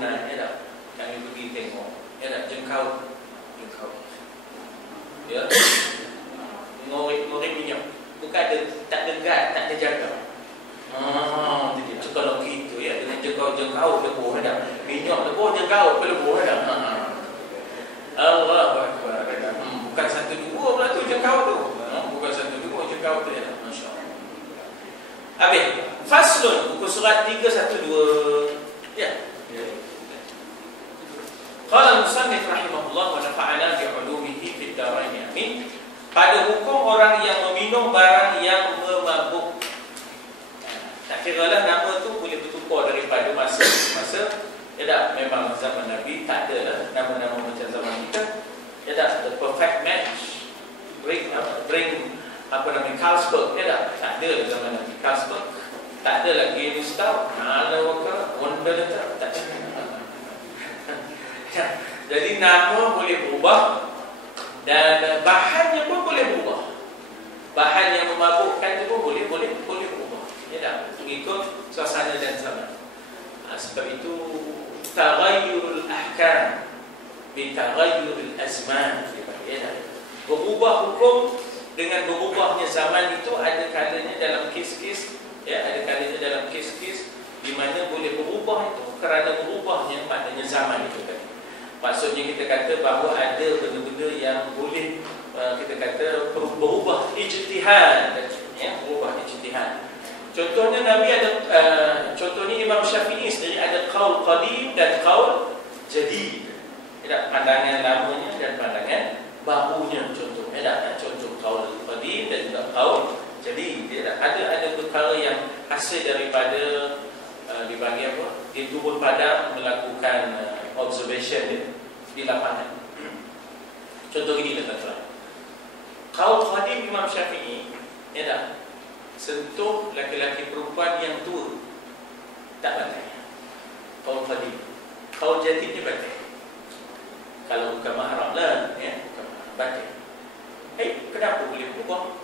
perkebunan, ya tak? Kami pergi tengok, ya tak? Jengkau, ya, ngorek minyak. Bukan ada, tak ada guard, tak ada jaga. Jadi kalau gitu ya, dengan jengkau lebuh ada, minyak lebuh jengkau lebuh ada. Allahu Akbar. Bukan satu dua pula tu jengkau tu. Bukan satu dua jengkau tu ya. Masya-Allah. Habis. Faslun, buku surat 312. Ya. Qala al-musannif rahimahullah wa nafa'ana bi 'ulumihi fid dharain. Amin. Pada hukum orang yang meminum barang yang memabuk. Tak kiralah nama tu boleh bertukar daripada masa ke masa. Ya tak, memang zaman Nabi tak ada lah nama-nama macam zaman kita. Ya tak, the perfect match. Bring apa namanya, Carlsberg. Ya tak ada lah zaman Nabi, Carlsberg. Tak ada lagi ini stout, ada wakar, Honda tak ada. Jadi nama boleh berubah dan bahannya pun boleh berubah. Bahan yang memabukkan itu pun boleh berubah. Ya tak, mengikut suasana dan zaman. Sebab itu taghayyurul ahkam bi taghayyuril azman. Ya tak, berubah hukum dengan berubahnya zaman itu ada kalanya dalam kes-kes, ya, ada kalanya dalam kes-kes di mana boleh berubah itu kerana berubahnya maknanya zaman itu kan. Maksudnya kita kata bahawa ada benda-benda yang boleh kita kata berubah ijtihad, ya, berubah ijtihad. Contohnya Nabi ada contohnya Imam Syafi'i sendiri ada qaul qadim dan qaul jadid. Ya, pandangan lamanya dan pandangan barunya contohnya. Ada contoh qaul qadim dan juga qaul jadi ada perkara yang hasil daripada dibagi apa? Dia turun padang melakukan observation dia di lapangan. Contoh ini tuan-tuan. Qaul qadim Imam Syafi'i, ya tak? Sentuh laki-laki perempuan yang tua tak batal. Qaul qadim. Qaul jadidnya batal. Kalau bukan mahram lah, ya, bukan mahram batal. Kenapa boleh berubah?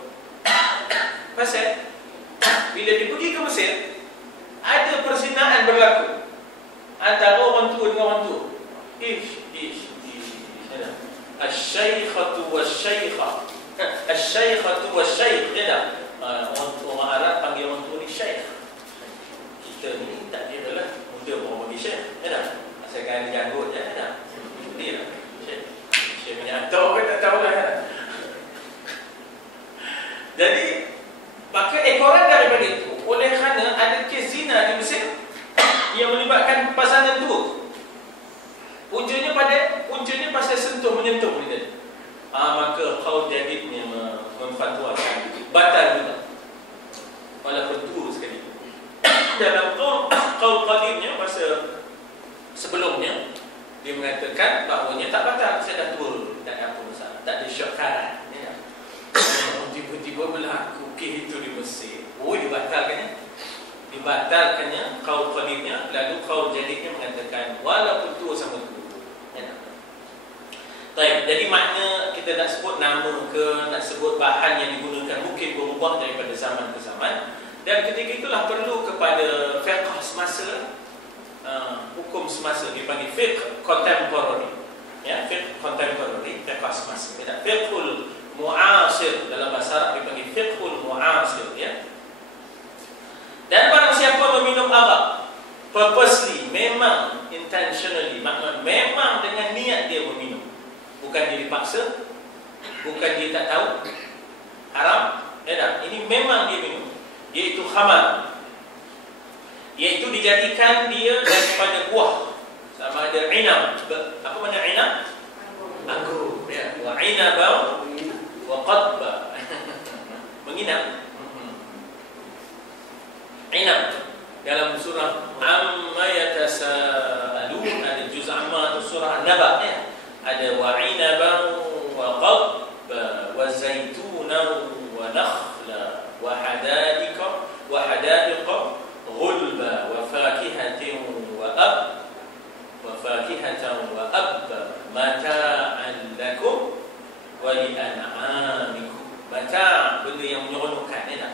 Pasal bila dia pergi ke Mesir, ada perzinaan berlaku antara orang tua dengan orang tua. Asy-syaikhatu wasy-syaikha. Asy-syaikhatu wasy-syaikh. Orang Arab panggil orang tua ni syaikh. Kita ni tak kira lah muda orang panggil syaikh. Asalkan ada janggut je. Dia lah Syekh menyantau ke tak tahulah. Jadi maka ekoran daripada itu, oleh kerana ada kes zina di Mesir yang melibatkan pasangan tua. Puncanya pasal menyentuh ni. Maka qaul jadidnya memfatwakan batal juga. Walaupun tua sekali. Dalam qaul qadimnya masa sebelumnya dia mengatakan bahawanya tak batal, saya dah tua, tak ada apa masalah, tak ada syakaran. Tiba-tiba berlaku kes itu di Mesir. Dibatalkannya qaul qadimnya, lalu qaul jadidnya mengatakan walaupun tua sama tua. Baik, jadi makna kita nak sebut nama ke, nak sebut bahan yang digunakan mungkin berubah daripada zaman ke zaman. Dan ketika itulah perlu kepada fiqh semasa, hukum semasa, dipanggil fiqh contemporary. Ya, fiqh contemporary, fiqh semasa. Fiqhul mu'asir, dalam bahasa Arab dipanggil fiqhul mu'asir, ya. Dan barang siapa meminum arak purposely, memang intentionally, maknanya memang dengan niat dia meminum, bukan dia dipaksa, bukan dia tak tahu haram, ya tak? Ini memang dia minum, iaitu khamar, iaitu dijadikan dia daripada buah, sama ada inab. Apa makna inab? Anggur, ya. Wa inaba wa qadba. Menginap. Inab dalam surah Amma yatasaalun, ada juz amma atau surah An-Naba, ya. Ada wa inaba wa qadba wa zaituna wa nakhla wa hadaiqa ghulba wa fakihatin wa abba mata'an lakum wa li an'amikum. Mata' benda yang menyeronokkan, ya.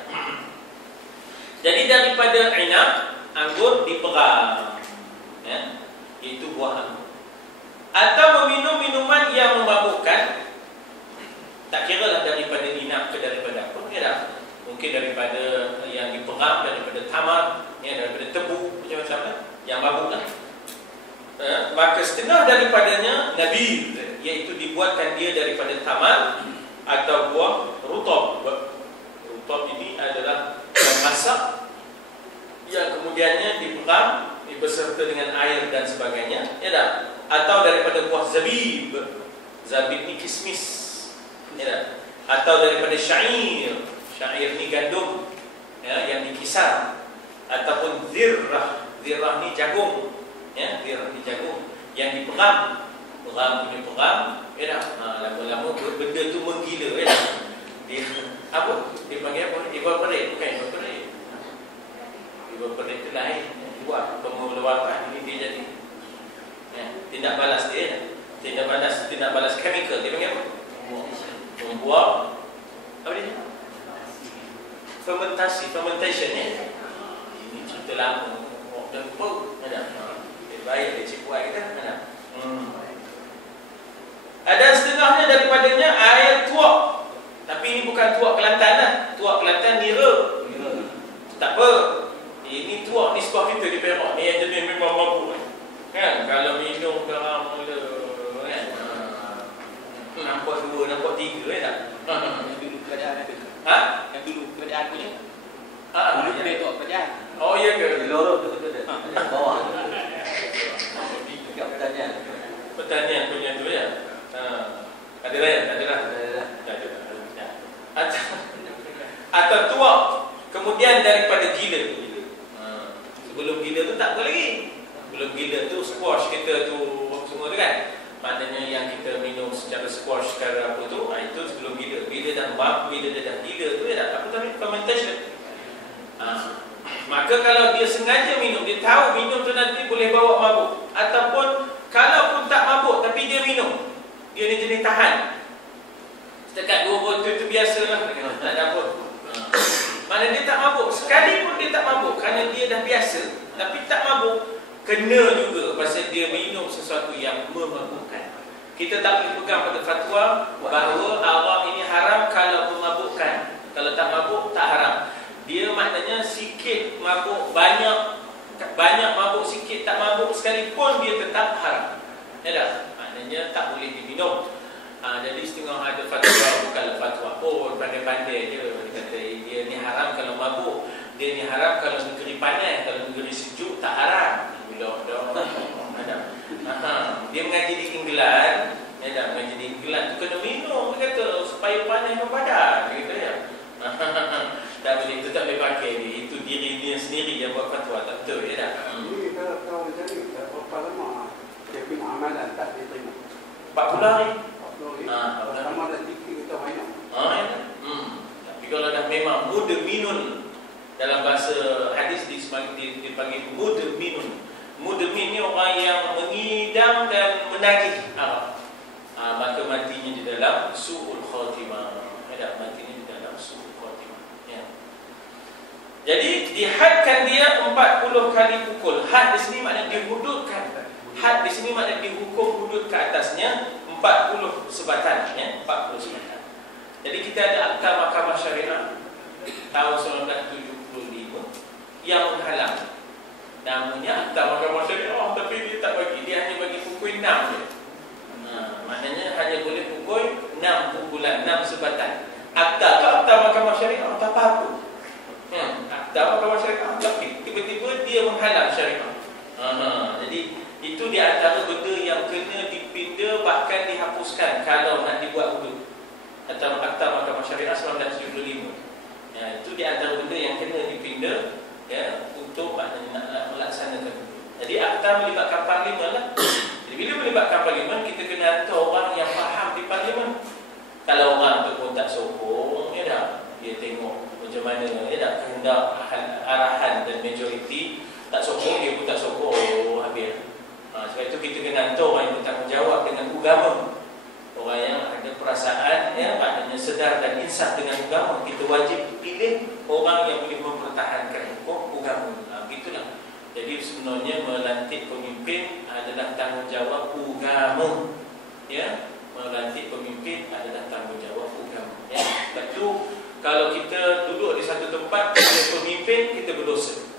Jadi daripada inab, anggur diperam, ya. iaitu buah anggur. Atau meminum minuman yang memabukkan, tak kira lah daripada inap ke daripada apa, ya dah. Mungkin daripada yang diperam, daripada tamar, ya, daripada tebu, macam-macam yang mabuk lah. Maka setengah daripadanya nabil, iaitu dibuatkan dia daripada tamar atau buah rutab. Rutab ini adalah masak yang kemudiannya diperam beserta dengan air dan sebagainya, ya dah. Atau daripada buah zabib. Zabib ni kismis, ya dah. Atau daripada syair. Syair ni gandum, ya, yang dikisar. Ataupun zirrah. Zirrah ni jagung, ya, zirrah ni jagung yang diperam. Peram punya peram, ya dah. Lama-lama benda tu menggila, ya dah. Dia apa? Dia panggil apa? Evaporate, bukan evaporate. Evaporate tu lain. Buat pengeluaran ini dia jadi, ya, tindak balas dia, tindak balas chemical. Dia panggil apa? Membuat apa dia? Fermentation, ya. Ini cerita lama. Dan bau, ada. Baik dia cik buat kita, ada. Ada setengahnya daripadanya air tuak. Tapi ini bukan tuak Kelantan lah. Tuak Kelantan nira. Tak apa. Ini tuak ni sebab kita di Perak ni yang jenis memang mabuk, kan? Kalau minum garam mula, kan? Nampak dua, nampak tiga, tak? Yang dulu keadaan ada. Ha? Yang dulu keadaan punya. Dulu dia tuak keadaan. Oh iya ke? Di lorong tu ada. Bawah. Dekat pertanian. Pertanian punya tu, ya? Ada lah, ada lah. Atau tuak kemudian daripada gila. Sebelum gila tu tak apa lagi. Sebelum gila tu squash kita tu semua tu, kan? Maknanya yang kita minum secara squash secara apa tu, itu sebelum gila. Bila dah bab, bila dia dah gila tu, ya tak apa tadi fermentation. Maka kalau dia sengaja minum, dia tahu minum tu nanti boleh bawa mabuk. Ataupun kalau pun tak mabuk tapi dia minum, dia ni jenis tahan. Setakat 2 botol tu biasalah, tak ada apa. Mana dia tak mabuk. Sekalipun dia tak mabuk kerana dia dah biasa, tapi tak mabuk, kena juga pasal dia minum sesuatu yang memabukkan. Kita tak boleh pegang pada fatwa bahawa arak ini haram kalau memabukkan. Kalau tak mabuk, tak haram. Dia maknanya sikit mabuk, banyak mabuk, sikit tak mabuk sekalipun dia tetap haram. Ya tak? Maknanya tak boleh diminum. Jadi setengah ada fatwa, bukanlah fatwa, oh pandai-pandai je. Dia kata dia ni haram kalau mabuk, dia ni haram kalau negeri panas, kalau negeri sejuk tak haram. Dia mengaji di England, ya dah, mengaji di England tu kena minum, dia kata supaya panas badan, dia kata, ya. Tak boleh, itu tak boleh pakai dia. Itu diri dia sendiri yang buat fatwa, tak betul, ya dah. Ini kalau jadi berapa lama dia punya amalan tak diterima? 40 hari. Pertama dan tiga kita banyak. Ya. Tapi kalau dah memang mudminun, dalam bahasa hadis dipanggil mudminun. Mudmin ni orang yang mengidam dan menagih arak. Maka matinya di dalam su'ul khatimah. Ada matinya di dalam su'ul khatimah. Ya. Jadi dihadkan dia 40 kali pukul. Had di sini maknanya dihududkan. Had di sini maknanya dihukum hudud ke atasnya 40 sebatan, ya, 40 sebatan. Jadi kita ada Akta Mahkamah Syariah tahun 1975 yang menghalang. Namanya Akta Mahkamah Syariah, tapi dia tak bagi, dia hanya bagi pukul 6 je. Maknanya hanya boleh pukul 6 pukulan, 6 sebatan. Akta tu Akta Mahkamah Syariah, tak apa-apa. Akta Mahkamah Syariah, tapi tiba-tiba dia menghalang syariah. Jadi itu di antara benda yang kena dipinda, bahkan dihapuskan kalau nak dibuat hudud. Atau Akta Mahkamah Syariah 1975. Ya, itu di antara benda yang kena dipinda, ya, untuk maknanya nak melaksanakan hudud. Jadi akta melibatkan parlimen lah. Jadi bila melibatkan parlimen, kita kena hantar orang yang faham di parlimen. Kalau orang tu pun tak sokong, ya dah, dia tengok macam mana, ya dah, kehendak arahan dan majoriti tak sokong, dia pun tak sokong, habis. Sebab itu kita kena hantar orang yang bertanggungjawab dengan agama, orang yang ada perasaan, ya, maknanya sedar dan insaf dengan agama. Kita wajib pilih orang yang boleh mempertahankan hukum agama. Begitulah. Jadi sebenarnya melantik pemimpin adalah tanggungjawab agama. Ya, melantik pemimpin adalah tanggungjawab agama. Ya, sebab tu kalau kita duduk di satu tempat sebagai pemimpin, kita berdosa.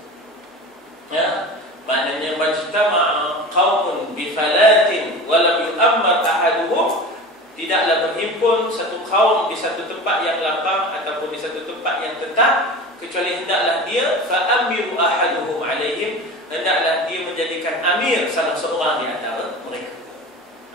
Ya, maknanya majtama'a qaumun bi falatin wa lam yu'ammar ahaduhum, tidaklah berhimpun satu kaum di satu tempat yang lapang ataupun di satu tempat yang tetap, kecuali hendaklah dia fa'amiru ahaduhum alaihim, hendaklah dia menjadikan amir salah seorang di antara mereka.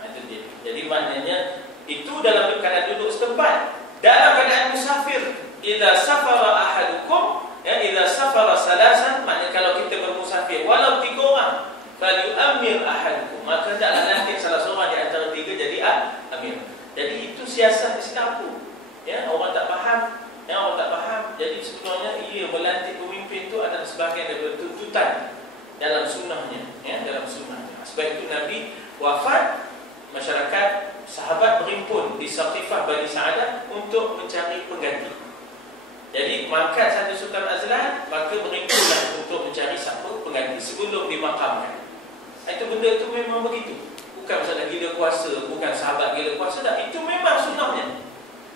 Itu dia. Jadi maknanya itu dalam keadaan duduk setempat. Dalam keadaan musafir, idza safara ahadukum, ya, idza safara salasan, maknanya kalau kita bermusafir walau 3 orang, falyu'ammir ahadukum, maka hendaklah lantik salah seorang di antara 3 jadi amir. Jadi itu siasat Islam tu. Ya, orang tak faham, ya, orang tak faham. Jadi sebenarnya ia melantik pemimpin tu adalah sebahagian daripada tuntutan dalam sunnahnya, ya, dalam sunnahnya. Sebab itu Nabi wafat, masyarakat sahabat berhimpun di Saqifah Bani Sa'adah untuk mencari pengganti. Jadi mangkat satu Sultan Azlan, maka berhimpunlah untuk mencari siapa pengganti sebelum dimakamkan. Itu benda itu memang begitu. Bukan masalah gila kuasa, bukan sahabat gila kuasa, tak. Itu memang sunnahnya.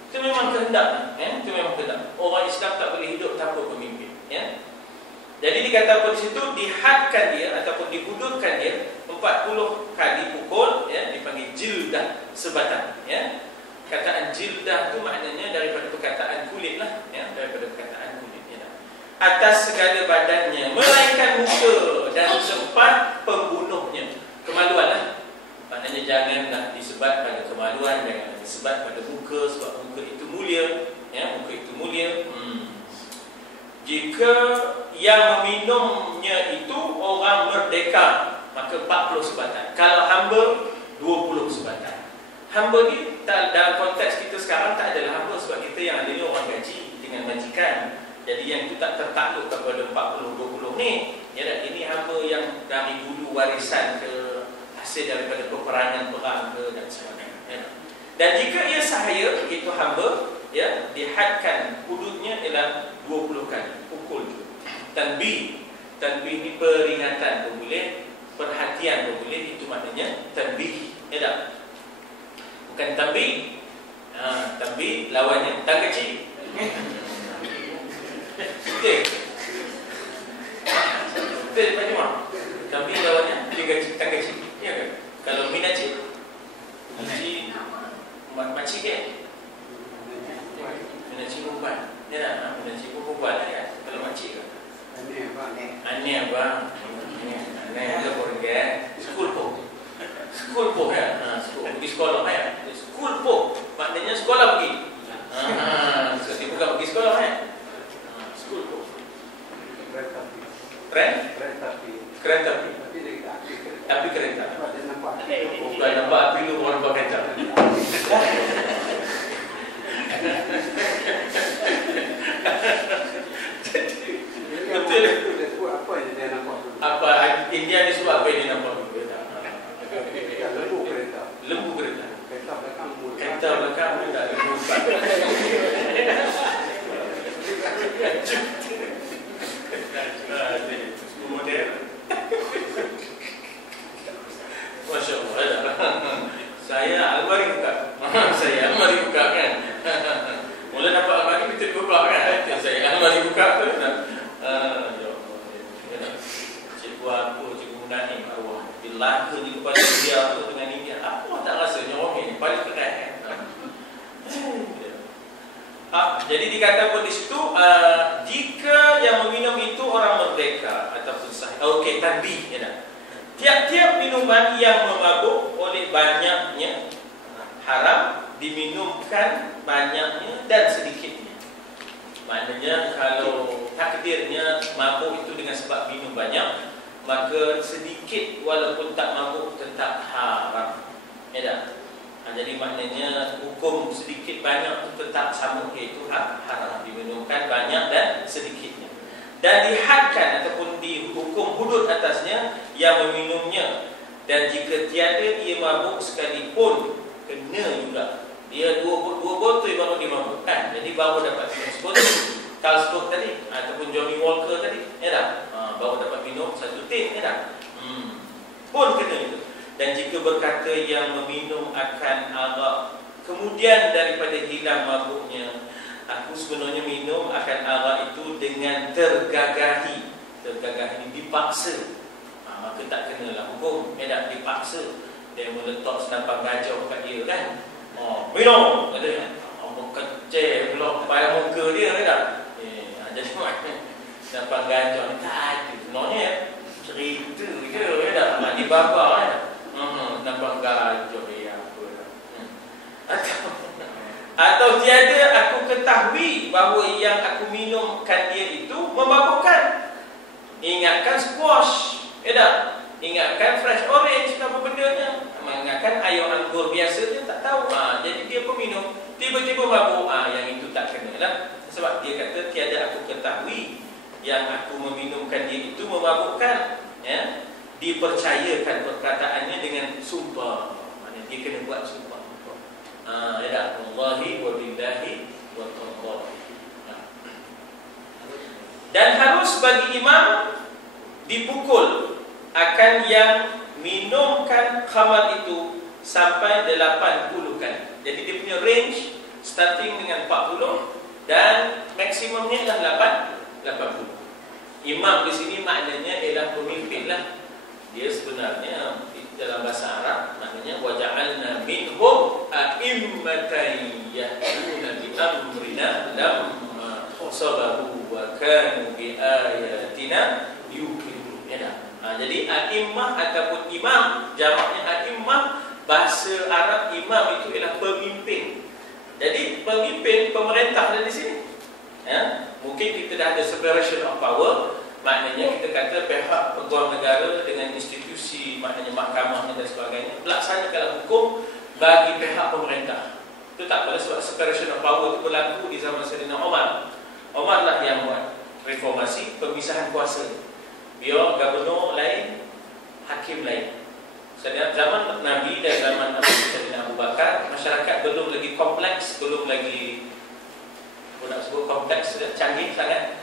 Itu memang kehendak, ya? Itu memang kehendak. Orang Islam tak boleh hidup tanpa pemimpin, ya? Jadi dikatakan di situ dihadkan dia ataupun dihududkan dia 40 kali pukul, ya, dipanggil jildah sebatang, ya. Kataan jildah itu maknanya daripada perkataan kulit lah, ya, daripada perkataan kulit, ya. Atas segala badannya, melainkan muka dan sempat pembunuhnya. Kemaluan lah. Maknanya janganlah disebat pada kemaluan, janganlah disebat pada muka, sebab muka itu mulia, ya, muka itu mulia. Jika yang meminumnya itu orang merdeka, maka 40 sebatang. Kalau hamba, 20 sebatang. Hamba ni dalam konteks kita sekarang tak adalah hamba, sebab kita yang ada ni orang gaji dengan majikan. Jadi yang itu tak tertakluk kepada 40-20 ni. Ya, ini hamba yang dari dulu warisan ke, hasil daripada peperangan perang ke, dan sebagainya, ya. Dan jika ia sahaya, itu hamba, ya, dihadkan hududnya ialah 20 kali pukul. Tanbih ni peringatan pun boleh, perhatian pun boleh. Itu maknanya tanbih, ya tak? Bukan tanbih. Tanbih lawannya tang kecil. Okey. Betul Pak Jumar. Tanbih lawannya tang kecil. Ya kan? Kalau minaci, makcik ke? Minaci perempuan. Ya tak? Minaci perempuan kan? Kalau makcik kan? Aneh abang. Aneh apa kan? School po kan? School. Pergi sekolah kan? School po. Maknanya sekolah pergi. Dia bukan pergi sekolah kan? School po. Kereta api. Tapi kereta. Bukan nampak api lu, orang nampak kereta. Betul. Apa India ni sebab apa ini nampak? Lembu kereta. Kereta belakang pun tak lembu. Model. Masya Allah. Saya almari buka. Kan. Mula dapat almari kita buka kan. Saya almari buka tu. Cikgu aku, cikgu Munani bawah. Bila ke di depan dia tu dengan India, aku tak rasa nyorongin, paling keren kan. Jadi dikatakan di situ, jika yang meminum itu orang merdeka ataupun sahih. Okey, tanbih, ya tak? Tiap-tiap minuman yang memabuk oleh banyaknya haram diminumkan banyaknya dan sedikitnya. Maknanya kalau takdirnya mabuk itu dengan sebab minum banyak, maka sedikit walaupun tak mabuk tetap haram. Ya tak? Jadi maknanya hukum sedikit banyak itu tetap sama, iaitu haram, diminumkan banyak dan sedikitnya. Dan dihadkan ataupun dihukum hudud atasnya yang meminumnya. Dan jika tiada ia mabuk sekalipun, kena juga. Dia dua botol baru dia mabuk kan? Jadi baru dapat minum sebotol. Carl Scott tadi ataupun Johnny Walker tadi, ya tak? Baru dapat minum 1 tin, ya tak? Pun kena itu. Dan jika berkata yang meminum akan arak kemudian daripada hilang mabuknya, aku sebenarnya minum akan arak itu dengan tergagahi. Tergagahi, dipaksa. Maka tak kenalah hukum. Tak dipaksa. Dia meletak senapan gajah kat dia kan. Minum katanya. Kecil pula kepala muka dia kan. Jadi senapan gajah ni tak ada. Sebenarnya cerita je kan. Di baba kan. Senapan gajah ya apa. Atau tiada aku ketahui bahawa yang aku minumkan dia itu memabukkan. Ingatkan squash. Ingatkan fresh orange apa bendanya. Mengingatkan air anggur biasa dia tak tahu. Jadi dia peminum, tiba-tiba mabuk. Yang itu tak kena lah. Sebab dia kata tiada aku ketahui yang aku meminumkan dia itu memabukkan. Dipercayakan perkataannya dengan sumpah. Maknanya dia kena buat sumpah. Wallahi wa billahi wa tallahi. Dan harus bagi imam dipukul akan yang minumkan khamar itu sampai 80 kali. Jadi dia punya range starting dengan 40 dan maksimumnya adalah 80. Imam di sini maknanya ialah pemimpin lah. Dia sebenarnya dalam bahasa Arab maknanya waja'alna minhum a'immatan yahduna bi amrina lamma sabaru wa kanu bi ayatina yuqinun. Jadi a'immah ataupun imam, jamaknya a'immah, bahasa Arab imam itu ialah pemimpin. Jadi pemimpin pemerintah ada di sini. Mungkin kita dah ada separation of power. Maknanya kita kata pihak peguam negara dengan institusi, maknanya mahkamah dan sebagainya, melaksanakan hukum bagi pihak pemerintah. Itu tak boleh sebab separation of power itu berlaku di zaman Sayyidina Umar. Umar lah yang buat reformasi pemisahan kuasa. Biar gubernur lain, hakim lain. Zaman Nabi dan zaman Sayyidina Abu Bakar, masyarakat belum lagi kompleks, belum lagi nak sebut kompleks, canggih sangat,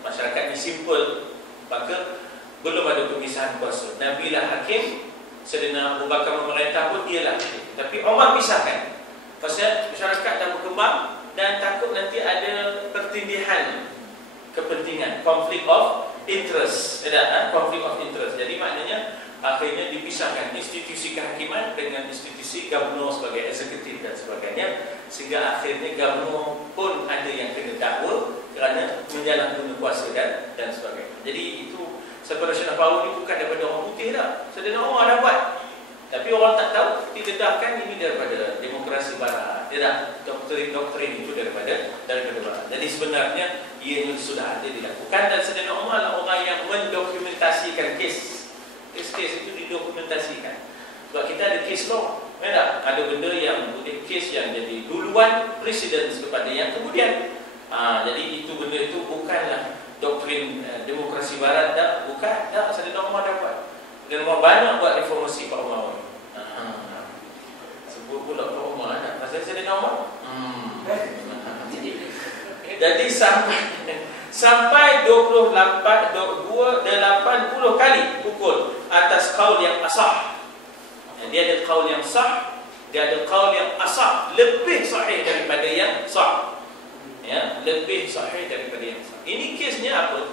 masyarakat ni simple, maka belum ada pemisahan kuasa. Nabi lah hakim, Sayyidina Abu Bakar memerintah pun dia lah hakim. Tapi Umar pisahkan. Pasal masyarakat dah berkembang dan takut nanti ada pertindihan kepentingan, conflict of interest. Conflict of interest. Jadi maknanya akhirnya dipisahkan institusi kehakiman dengan institusi gubernur sebagai eksekutif dan sebagainya, sehingga akhirnya gubernur pun ada yang kena dakwa kerana menjalankan kuasa dan sebagainya. Jadi itu separation of power ni bukan daripada orang putih dah. Saudara Umar dah buat. Tapi orang tak tahu, didedahkan ini daripada demokrasi barat. Doktrin itu daripada barat. Jadi sebenarnya ia sudah ada dilakukan dan Saudara Umar adalah orang yang mendokumentasikan kes. Kes itu didokumentasikan. Sebab kita ada kes law. Ada benda yang kes yang jadi duluan precedence kepada yang kemudian. Jadi itu benda itu bukanlah doktrin demokrasi barat dah, bukan. Dah Sayyidina Umar dah buat. Dan Umar banyak buat reformasi Pak Umar. Sebut pula Pak Umar pasal Sayyidina Umar. Jadi sampai 80 kali pukul atas qaul yang asah. Dia ada qaul yang sah, dia ada qaul yang asah, lebih sahih daripada yang sah. Lebih sahih daripada yang sah. Ini kesnya apa?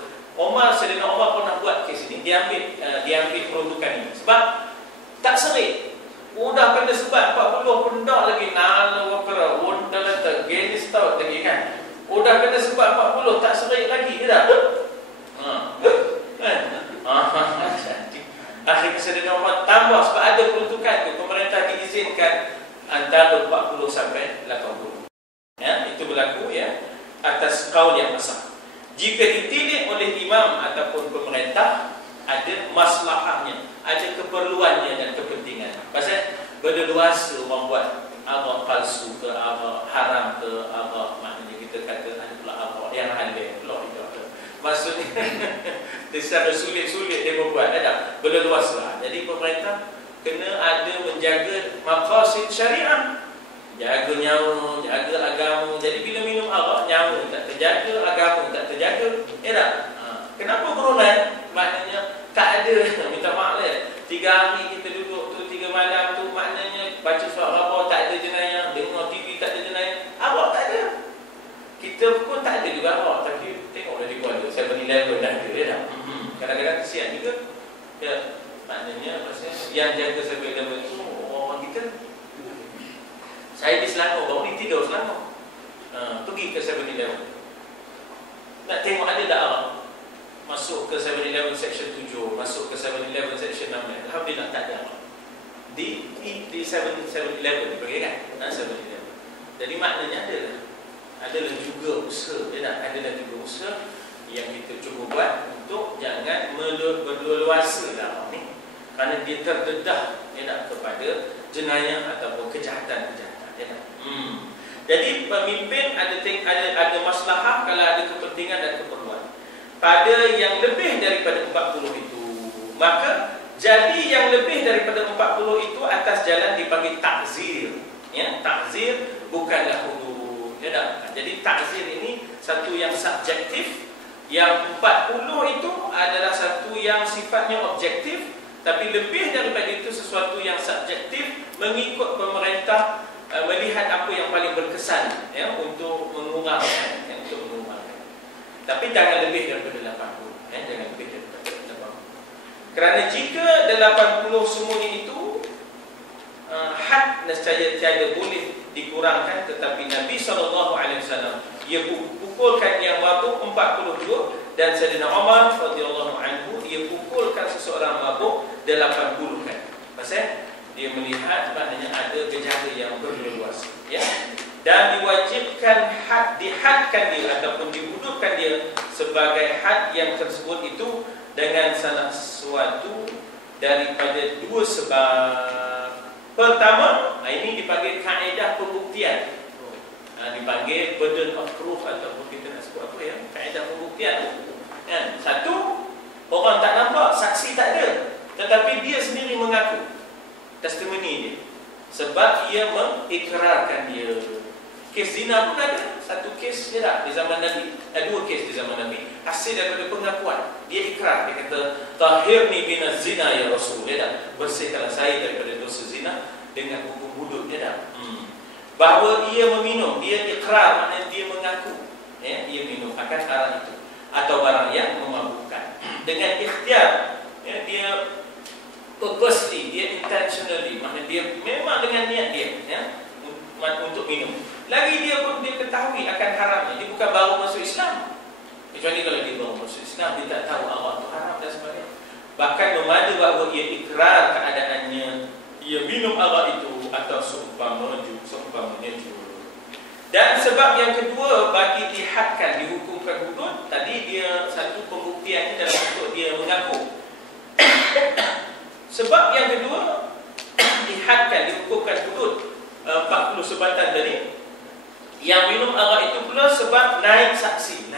Sayyidina Umar pernah buat kes ini, dia ambil peruntukan ini. Sebab tak serik. Udah kena sebat 40 pun dah lagi nala wakara, udah letak genis tau lagi kan. Udah kena sebat 40 tak serik lagi ke tak? Akhirnya Sayyidina Umar tambah sebab ada peruntukan tu, pemerintah diizinkan antara 40 sampai 80. Itu berlaku atas qaul yang asah. Jika ditilik oleh imam ataupun pemerintah, ada maslahahnya, ada keperluannya dan kepentingan. Pasal berleluasa orang buat arak palsu ke, arak haram ke, arak maknanya kita kata ada pula arak yang halal pula itu. Maksudnya secara sulit-sulit dia membuat, berleluasa. Jadi pemerintah kena ada menjaga maqasid syariah. Jaga nyawa, jaga agama. Jadi bila minum arak, nyawa tak terjaga, agama tak terjaga. Kenapa berunai? Maknanya tak ada, minta maaf 3 hari kita duduk tu kadang-kadang kesian juga. Ya, maknanya maksudnya yang jaga 7-Eleven itu orang kita. Saya di Selangor, baru ni tidur Selangor. Pergi ke 7-Eleven. Nak tengok ada tak orang masuk ke 7-Eleven section 7, masuk ke 7-Eleven section 6. Alhamdulillah tak ada orang. Di 7-Eleven dipanggil kan? 7-Eleven. Jadi maknanya adalah juga usaha, adalah juga usaha yang kita cuba buat untuk jangan berluasa dalam ni, kerana dia terdedah kepada jenayah ataupun kejahatan-kejahatan. Jadi pemimpin ada maslahah kalau ada kepentingan dan keperluan pada yang lebih daripada 40 itu, maka jadi yang lebih daripada 40 itu atas jalan dipanggil takzir. Ya, takzir bukanlah hudud. Jadi takzir ini satu yang subjektif, yang 40 itu adalah satu yang sifatnya objektif, tapi lebih daripada itu sesuatu yang subjektif mengikut pemerintah melihat apa yang paling berkesan untuk mengurangkan, Tapi jangan lebih daripada 80, jangan lebih daripada 80. Kerana jika 80 semuanya itu had nescaya tiada boleh dikurangkan, tetapi Nabi SAW ia pukulkan yang mabuk 42 dan Sayyidina Umar radhiyallahu anhu dia pukulkan seseorang mabuk 80 kan. Pasal dia melihat maknanya ada gejala yang berluas, dan diwajibkan dihadkan dia ataupun dihududkan dia sebagai had yang tersebut itu dengan salah sesuatu daripada dua sebab. Pertama, ini dipanggil kaedah pembuktian, dipanggil burden of proof ataupun kita nak sebut apa kaedah pembuktian. Satu, orang tak nampak, saksi tak ada, tetapi dia sendiri mengaku, testimoni dia, sebab ia mengikrarkan dia. Kes zina pun ada, satu kes di zaman Nabi, dua kes di zaman Nabi, hasil daripada pengakuan. Dia ikrar, dia kata tahirni minaz zina ya Rasul, bersihkanlah saya daripada dosa zina dengan hukum hudud. Bahawa ia meminum, dia ikrar, maknanya dia mengaku, dia minum akan arak itu atau barang yang memabukkan dengan ikhtiar, dia purposely, dia intentionally, maknanya dia memang dengan niat dia untuk minum. Lagi dia pun dia ketahui akan haramnya. Dia bukan baru masuk Islam. Kecuali kalau dia baru masuk Islam, dia tak tahu arak itu haram dan sebagainya. Bahkan memada bahawa ia ikrar keadaannya, ia minum arak itu atau seumpamanya juga. Dan sebab yang kedua bagi dihadkan, dihukumkan hudud, tadi dia satu pembuktian dalam bentuk dia mengaku. Sebab yang kedua dihadkan, dihukumkan hudud 40 sebatan tadi. Yang minum arak itu pula sebab naik saksi.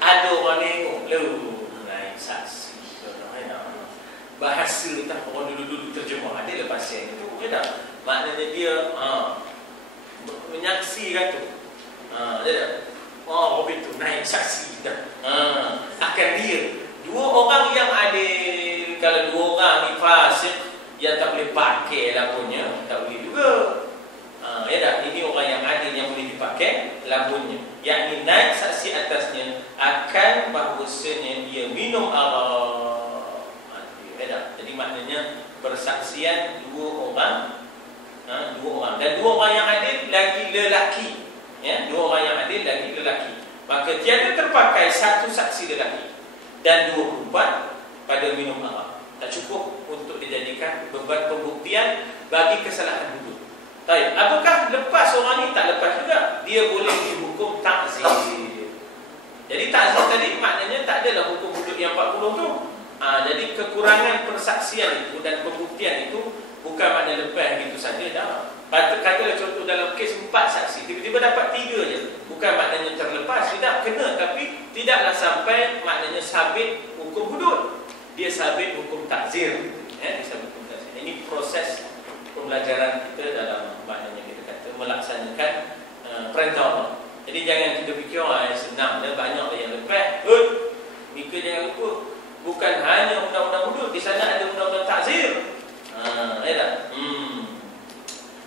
Ada orang tengok, naik saksi. Bahasa tak orang dulu-dulu terjemah, ada lepas yang itu, maknanya dia menyaksikan tu. Itu naik saksi akan dia. Dua orang yang adil, kalau dua orang ni fasik, yang tak boleh pakai lagunya, tak boleh juga. Ini orang yang adil yang boleh dipakai lagunya, yakni naik saksi atasnya akan bahawasanya dia minum arak. Jadi maknanya persaksian dua orang dan dua orang yang adil lagi lelaki, dua orang yang adil lagi lelaki, maka tiada terpakai satu saksi lelaki dan dua perempuan pada minum arak. Tak cukup untuk dijadikan beban pembuktian bagi kesalahan hudud. Baik, apakah lepas orang ni? Tak lepas juga. Dia boleh dihukum takzir. Jadi takzir tadi maknanya tak adalah hukum hudud yang 40 tu. Jadi kekurangan persaksian itu dan pembuktian itu bukan makna lepas gitu saja dah. Katalah contoh dalam kes 4 saksi, tiba-tiba dapat 3 je. Bukan maknanya terlepas, tidak kena, tapi tidaklah sampai maknanya sabit hukum hudud. Dia sabit hukum takzir. Dia sabit hukum takzir. Ini proses pembelajaran kita dalam maknanya kita kata melaksanakan perintah Allah. Jadi jangan kita fikir senang dah, banyak yang lepas. Mika jangan lupa, bukan hanya undang-undang hudud, di sana ada undang-undang takzir.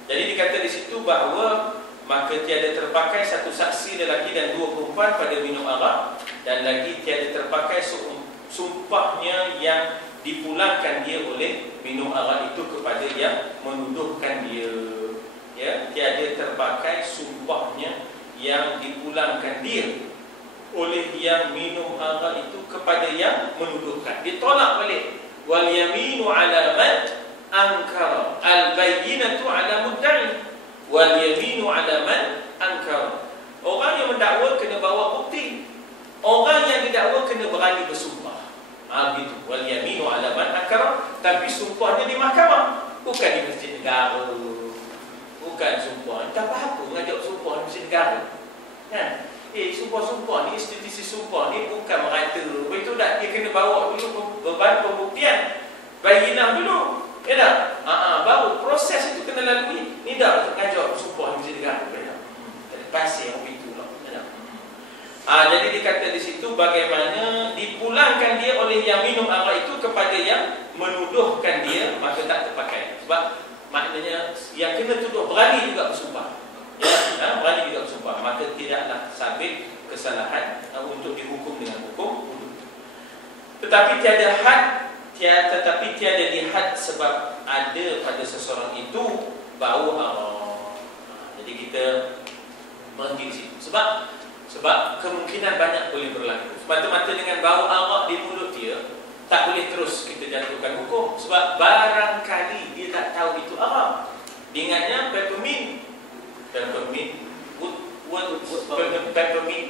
Jadi dikata di situ bahawa maka tiada terpakai satu saksi lelaki dan dua perempuan pada minum arak, dan lagi tiada terpakai sumpahnya yang dipulangkan dia oleh minum arak itu kepada yang menuduhkan dia. Ya, tiada terpakai sumpahnya yang dipulangkan dia oleh yang minum arak itu kepada yang menuduhkan. Ditolak balik. Wal yaminu ala man ankara, al bayyinatu ala mudda'i. Wal yaminu ala man ankara. Orang yang mendakwa kena bawa bukti. Orang yang didakwa kena berani bersumpah. Begitu. Wal yaminu ala man ankara, tapi sumpahnya di mahkamah, bukan di masjid negara. Bukan sumpah. Tak apa mengajak sumpah di masjid negara. Kan? Sumpah-sumpah ni, institusi sumpah ni bukan merata. Betul tak? Dia kena bawa dulu beban pembuktian. Bayinah dulu. Ya tak? Baru proses itu kena lalui. Ni dah untuk ngajak sumpah di masjid negara. Pasir itu lah. Jadi dikata di situ bagaimana dipulangkan dia oleh yang minum arak itu kepada yang menuduhkan dia, maka tak terpakai. Sebab maknanya yang kena tuduh berani juga bersumpah. Ya, berani juga bersumpah, maka tidaklah sabit kesalahan untuk dihukum dengan hukum. Tetapi tiada had, tetapi tiada dihad sebab ada pada seseorang itu bau arak. Jadi kita berhenti di situ. Sebab kemungkinan banyak boleh berlaku. Semata-mata dengan bau arak di mulut dia, tak boleh terus kita jatuhkan hukum. Sebab barangkali dia tak tahu itu arak. Dia ingatnya peppermint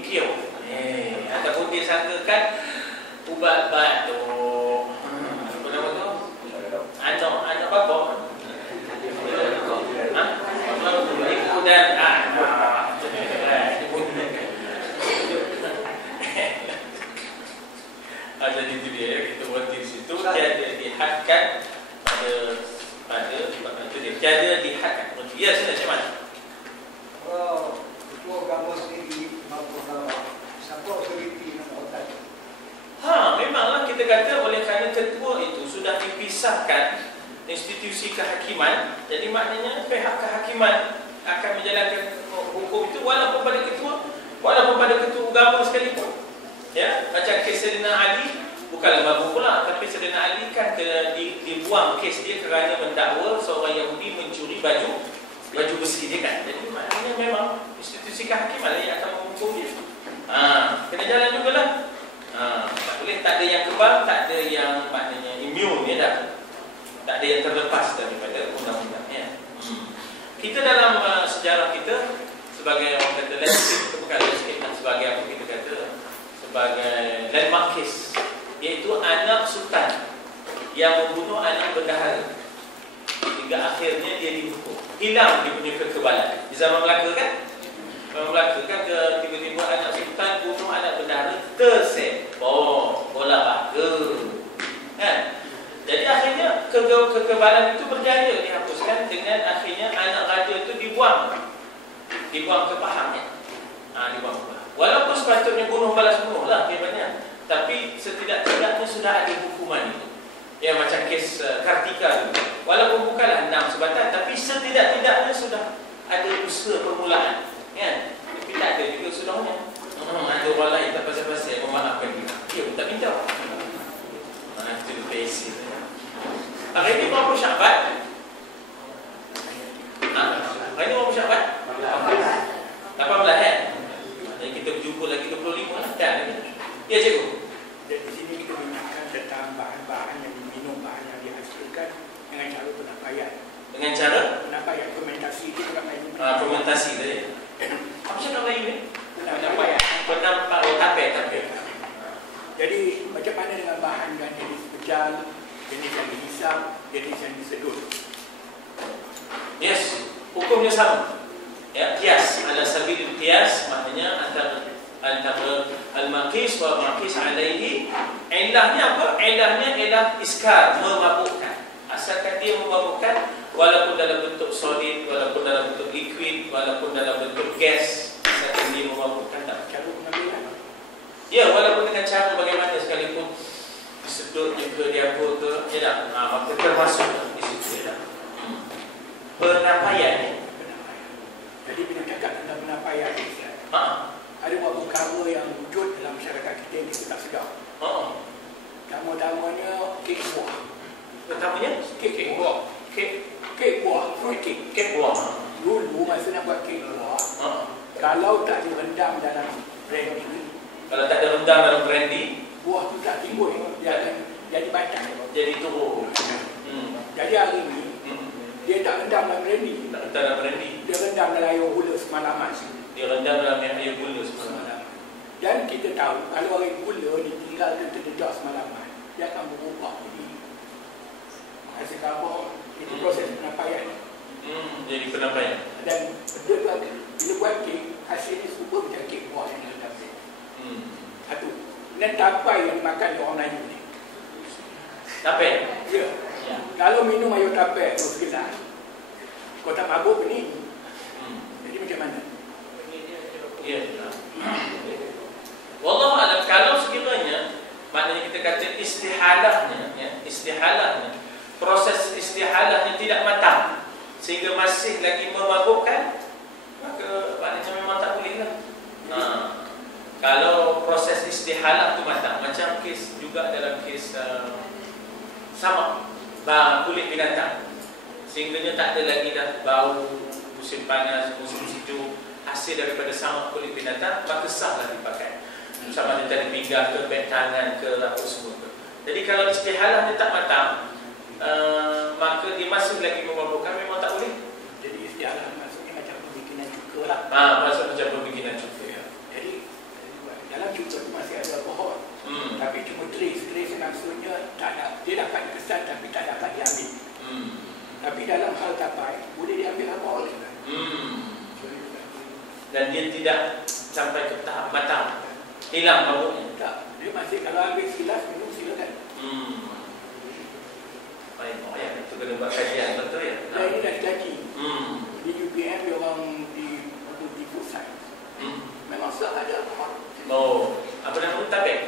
pure. Ataupun dia sangkakan ubat batuk. Apa nama tu? Anak babak. Dan jadi itu dia, kita berhenti di situ. Tiada dihadkan pada itu dia, tiada dihadkan. Ya, sila macam mana? Ketua agama sendiri siapa otoriti nak otak? Memanglah kita kata oleh kerana ketua itu sudah dipisahkan institusi kehakiman, jadi maknanya pihak kehakiman akan menjalankan hukum itu walaupun pada ketua agama sekalipun. Ya, macam kes Saidina Ali, bukanlah babu pula, tapi Saidina Ali kan dibuang kes dia kerana mendakwa seorang Yahudi mencuri baju besi dia kan. Jadi maknanya memang institusi kehakiman yang akan menghukum dia. Kena jalan jugalah. Tak boleh, tak ada yang kebal, tak ada yang maknanya immune, ya tak? Tak ada yang terlepas daripada undang-undang, ya. Kita dalam sejarah kita sebagai orang kata landscape, kita bukan landscape, sebagai apa kita kata, sebagai landmark case, iaitu anak sultan yang membunuh anak bendahara hingga akhirnya dia dihukum. Hilang dia punya kekebalan. Di zaman Melaka kan? Zaman Melaka kan tiba-tiba anak sultan bunuh anak bendahara, bola baka. Kan? Jadi akhirnya kekebalan itu berjaya dihapuskan dengan akhirnya anak raja itu dibuang ke pahamnya. Dibuang ke paham. Walaupun sepatutnya bunuh balas bunuh lah kira-kira, tapi setidak-tidaknya sudah ada hukuman itu. Ya, macam kes Kartika itu. Walaupun bukanlah 6 sebatan, tapi setidak-tidaknya sudah ada usaha permulaan. Kan? Tapi tak ada juga sudahnya. Ada orang lain tak pasal-pasal memaafkan dia. Dia pun tak minta. Itu basic. Hari ini berapa Syaban? Hari ini berapa Syaban? 18 kan? Jadi kita berjumpa lagi 25 lah. Dah lagi. Ya cikgu. Di sini kita menyatakan tentang bahan-bahan yang diminum, bahan yang dihasilkan dengan cara penampaian. Dengan cara? Penampaian, fermentasi itu juga main. Fermentasi tadi. Apa cakap Melayu ni? Penampaian. Tape. Jadi macam mana dengan bahan yang jenis pejal, jenis yang dihisap, jenis yang disedut? Yes, hukumnya sama. Ya, qiyas ala sabil qiyas, maknanya antara al-maqis wa maqis alaihi. Ilahnya apa? Ilahnya ialah iskar, memabukkan. Asalkan dia memabukkan, walaupun dalam bentuk solid, walaupun dalam bentuk liquid, walaupun dalam bentuk gas, asalkan dia memabukkan. Tak Cara pengambilan. ya, walaupun dengan cara bagaimana sekalipun, disedut ke dia apa ke, ya tak? Maka termasuk di situ, ya tak? Penampaian. Jadi bila cakap tentang penampaian, ada buat perkara yang wujud dalam masyarakat kita yang kita tak sedar. Pertama-tamanya kek buah. Pertamanya Kek buah. Kek buah. Fruit cake. kek buah. Dulu masa nak buat kek buah, Ha. kalau tak direndam dalam brandy, Kalau tak ada rendang dalam brandy, buah tu tak timbul. Dia akan jadi batang. jadi turun. Jadi hari ni, dia tak rendam dalam brandy. Tak rendam dalam brandy. Dia rendam dalam air gula semalaman. Dia rendam dalam air gula semua. Semalam. Dan kita tahu, kalau air gula ditinggalkan terdedah semalaman, dia akan berubah jadi hasil karbon. Itu proses penampaian. Jadi penampaian. Dan bila buat kek, hasilnya serupa macam kek buah yang rendam. Satu. Dan tapai yang dimakan oleh orang Melayu ni. Tapai. Ya. Kalau minum air tapai tu segelas, kau tak mabuk ni. Jadi macam mana? Ya. Wallahualam, kalau sekiranya maknanya kita kata istihalahnya, ya, istihalahnya, proses istihalahnya tidak matang sehingga masih lagi memabukkan, maka maknanya memang tak boleh lah. Kalau proses istihalah tu matang, macam kes juga dalam kes sama kulit binatang, sehingga tak ada lagi dah bau musim panas, musim sejuk, hasil daripada sama kulit binatang, maka sahlah dipakai. Sama ada tali pinggang ke, beg tangan ke, apa semua tu. Jadi kalau istihalah dia tak matang, maka dia masih lagi memabukkan, memang tak boleh. Jadi istihalah maksudnya macam pembikinan cuka lah. Maksud macam pembikinan cuka. Ya. Jadi dalam cuka tu masih ada alkohol. Tapi cuma trace maksudnya tak ada, dia dapat kesan tapi tak dapat diambil. Tapi dalam hal tapai boleh diambil alkohol. Dan dia tidak sampai ke tahap matang, hilang mabuknya. Tak, dia masih kalau ambil silas minum silakan. Baik, ya, itu kena buat kajian betul ya. Dan ini dah dikaji. Di UPM dia orang di food science. Memang sah ada alkohol. Oh, apa nama tapai?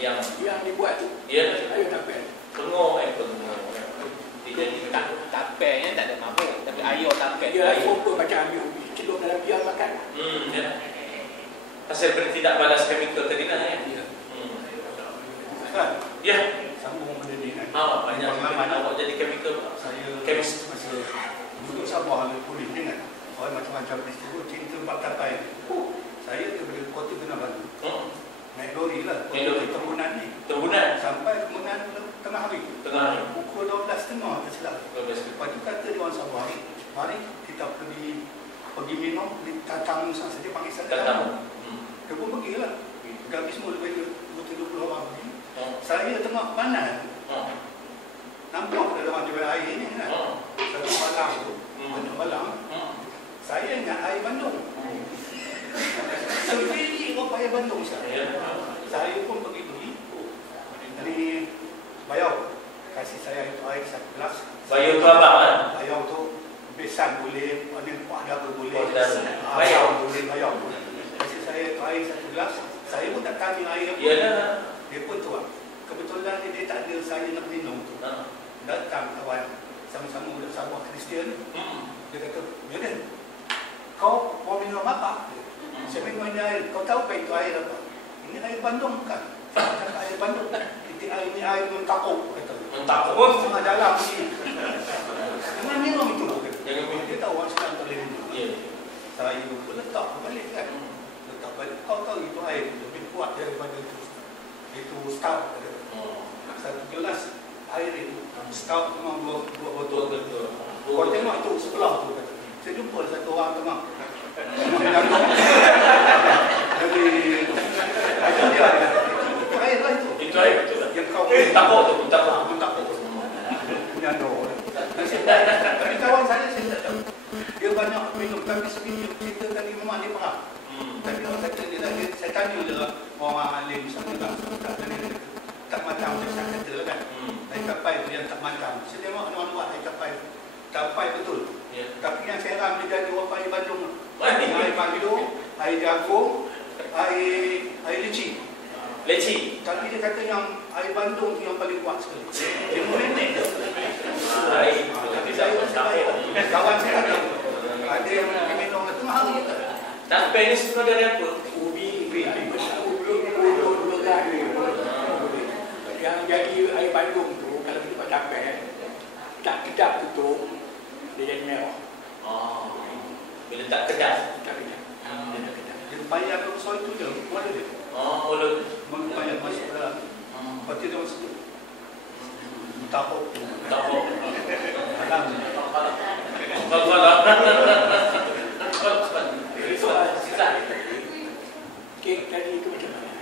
Yang dibuat tu. ya, Ayo tapai. pengoh Dia jadi Tapenya tak ada mabuk, tapi air tapet. Dia serupa macam ambil ubi celup dalam biar makan. ya. Hasil tidak balas chemical tadi lah ya. Ya. Sambung benda ni kan. Banyak pengalaman awak jadi chemical. Saya Kemis. masa duduk Sabah kulit ni kan. Orang macam-macam peristiwa cinta bab tapai. Saya daripada Kota Kinabalu. Naik lori lah. Naik lori. Tembunan ni. Tembunan. Sampai Tembunan tengah hari. Tengah hari. Pukul 12.30 tak silap. 12. Lepas tu kata dia orang Sabah, mari kita pergi minum di Tatang saja panggil saya. Tatang. Dia pun pergilah. Kami semua lebih 20 orang pergi. Saya tengah panas. Nampak dalam dia air ni kan. Satu malam tu, ada malam. Saya ingat air Bandung. Sebiji apa air Bandung saya. Saya pun pergi. Jadi bayau kasih saya itu air 1 gelas. Bayau tu abang kan? Bayau tu besan boleh, ada kuah dara boleh. Bayau boleh bayau. Kasih saya itu air 1 gelas. Saya pun tak tanya air apa. Yalah. Dia pun tuan. Kebetulan dia tak ada saya nak minum tu. Datang kawan sama-sama budak Sabah Kristian. Dia kata, "Medan, kau mau minum apa?" Saya minum ini air. Kau tahu apa itu air apa? Ini air Bandung kan? Saya kata air Bandung. Air ini air mentakuk. Mentakuk. Oh, tengah dalam ni. Jangan minum itu. Jangan minum. Dia tahu orang sekarang tak boleh minum. Saya pun letak balik kan. Letak balik. Kau tahu itu air lebih kuat daripada itu. Itu stout. Satu gelas air itu stout memang dua botol. Kau tengok itu sebelah tu. Saya jumpa satu orang tengah. Jadi itu dia. Itu air lah itu. Itu air betul. Yang kau takut tu, takut. Tapi kawan saya tak tahu. Dia banyak minum tapi sebiji cerita tadi memang dia faham. Tapi orang kata dia lah, saya tanya dia orang alim sana lah, tak matang macam saya kata kan. Air tapai tu yang tak matang. Saya tengok orang buat air tapai. Tapai betul. Tapi yang saya ram dia jadi apa air Bandung. Air Bandung, air jagung, air leci. Leci. Tapi dia kata yang air Bandung tu yang paling kuat sekali. Dia merenek je. Tapi saya kawan saya kata ada yang minum tengah hari tak? Tapai ni semua dari apa? Ubi. Yang gandum tu kalau kita buat tapet, tak kedap tutup, dia jadi merah. Bila tak kedap. Tak kedap. Dia tak kedap. Dia payah ke besar itu je, mulut dia. Mulut. Mulut payah masuk ke dalam. Lepas tu dia masuk. Tapuk. Tapuk. Alam. Kek tadi itu macam mana?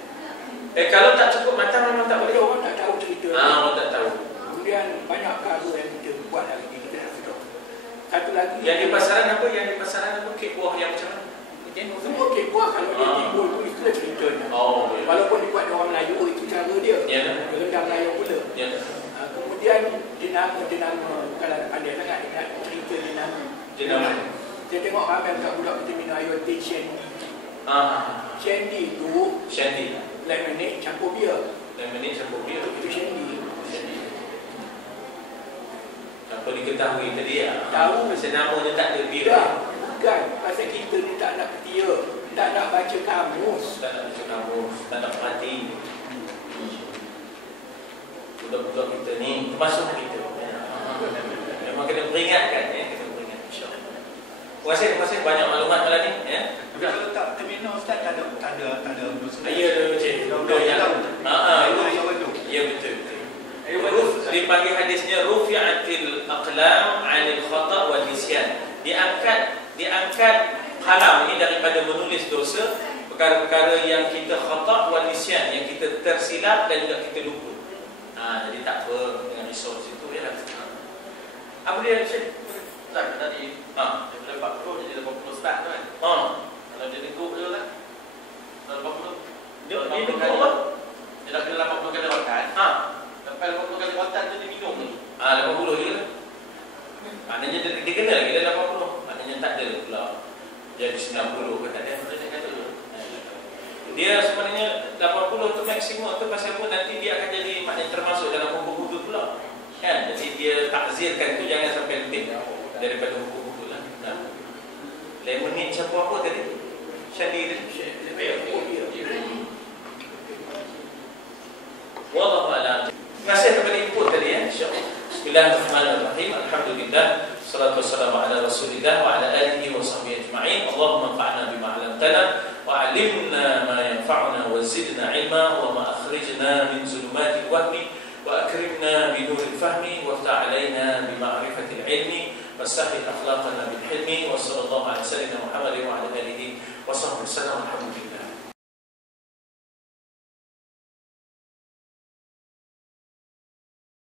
Kalau tak cukup matang memang tak boleh. Orang tak tahu cerita. Orang tak tahu. Kemudian banyak perkara yang kita buat lagi kita nak sedar. Satu lagi Yang di pasaran apa? Yang di pasaran apa? Kek buah yang macam mana? semua kek buah kalau dia timbul tu itu lah ceritanya. Walaupun dibuat dengan orang Melayu itu cara dia. Ya. Rendam Melayu pula. Ya. Kemudian jenama kalau ada pandai sangat dia nak cerita jenama. Jenama. Saya tengok ramai budak-budak kita minum air teh shandy. Shandy tu lemonade campur bia. Lemonade campur bia. Itu shandy. Apa diketahui tadi ya? Tahu. Pasal namanya tak ada bia. Bukan. Pasal kita ni tak nak ketia. Tak nak baca kamus. Tak nak baca kamus. Tak nak perhati. Budak-budak kita ni termasuk kita. Memang kena peringatkan ya. Kena peringat insya-Allah. Terima kasih banyak maklumat malam ni ya. Kalau tak terminal Ustaz tak ada usaha. Ya cik. Ya betul. Dipanggil hadisnya rufi'atil aqlam 'anil khata' wal nisyan. Diangkat kalam ini daripada menulis dosa, perkara-perkara yang kita khata' wal nisyan, yang kita tersilap dan juga kita lupa. Jadi tak apa dengan risau situ ya. Apa dia Syekh? Tak tadi. Daripada 40 jadi 80 start tu kan. Kalau dia neguk je lah. 80. Dia neguk apa? Dia dah kena 80 kali makan. Sampai 80 kali makan tu dia minum ni. 80 je lah. Maknanya dia kena lagi dah 80. Maknanya tak ada pula. Jadi 90 ke tak ada. Dia kata tu. Dia sebenarnya 80 tu maksimum tu pasal pun nanti dia akan jadi maknanya termasuk dalam hukum wuduk pula. Kan? Jadi dia takzirkan tu jangan sampai lebih daripada hukum wuduk lah. Lemonade campur apa tadi? Shandy tadi. Wallahu a'lam. Terima kasih kepada input tadi ya. Insya-Allah. Bismillahirrahmanirrahim. Alhamdulillah. Salatu wassalamu ala Rasulillah wa ala alihi wa sahbihi ajma'in. Allahumma anfa'na bima 'allamtana wa 'allimna ma yanfa'una wa zidna 'ilma wa ma akhrijna min zulumatil wahmi wa akrimna bi nuril fahmi wa ftah 'alaina bi ma'rifatil 'ilmi wasahhil akhlaqana bil hilmi wa sallallahu ala sayyidina Muhammadin wa ala alihi wa sahbihi wasallam. Alhamdulillah.